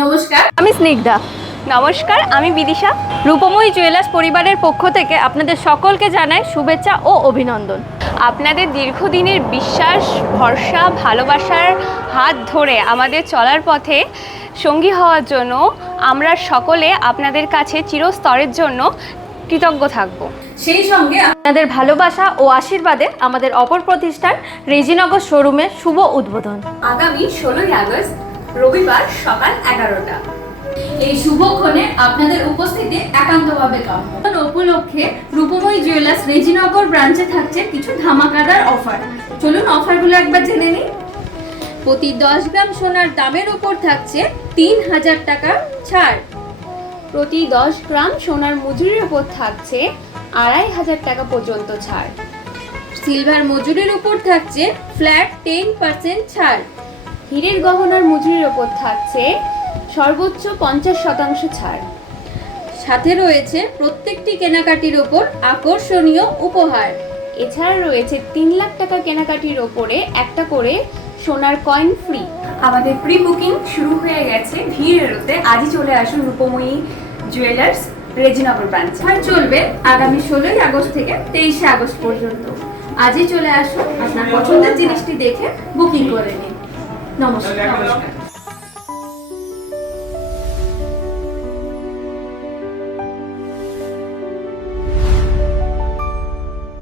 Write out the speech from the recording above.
নমস্কার, আমি স্নিগ্ধা। নমস্কার, আমি বিদিশা। রূপময়ী জুয়েলার্স পরিবারের পক্ষ থেকে আপনাদের সকলকে জানাই শুভেচ্ছা ও অভিনন্দন। আপনাদের দীর্ঘদিনের বিশ্বাস, ভরসা, ভালোবাসার হাত ধরে আমাদের চলার পথে সঙ্গী হওয়ার জন্য আমরা সকলে আপনাদের কাছে চিরস্তরের জন্য কৃতজ্ঞ থাকব। সেই সঙ্গে আপনাদের ভালোবাসা ও আশীর্বাদে আমাদের অপর প্রতিষ্ঠান রেজিনগর শোরুমের শুভ উদ্বোধন আগামী 16ই আগস্ট রবিবার সকাল 11টা। এই শুভক্ষণে আপনাদের উপস্থিতি একান্তভাবে কাম্য। উপলক্ষে রূপময়ী জুয়েলার্স রেজিনগর ব্রাঞ্চে থাকছে কিছু ধামাকাদার অফার। চলুন অফারগুলো একবার জেনে নিই। প্রতি 10 গ্রাম সোনার দামের উপর থাকছে 3000 টাকা ছাড়। প্রতি 10 গ্রাম সোনার মজুরির উপর থাকছে 2500 টাকা পর্যন্ত ছাড়। সিলভার মজুরির উপর থাকছে ফ্ল্যাট 10% ছাড়। হীরের গহনার মজুরির উপর থাকছে সর্বোচ্চ 50% ছাড়। সাথে রয়েছে প্রত্যেকটি কেনাকাটির উপর আকর্ষণীয় উপহার। এছাড়া রয়েছে 3 লাখ টাকা কেনাকাটির ওপরে একটা করে সোনার কয়েন ফ্রি। আমাদের প্রি বুকিং শুরু হয়ে গেছে। ভিড় এড়োতে আজই চলে আসুন রূপময়ী জুয়েলার্স রেজিনগর ব্রাঞ্চে। অফার চলবে আগামী 16ই আগস্ট থেকে 23শে আগস্ট পর্যন্ত। আজই চলে আসুন, আপনার পছন্দের জিনিসটি দেখে বুকিং করে নিন। নমস্কার।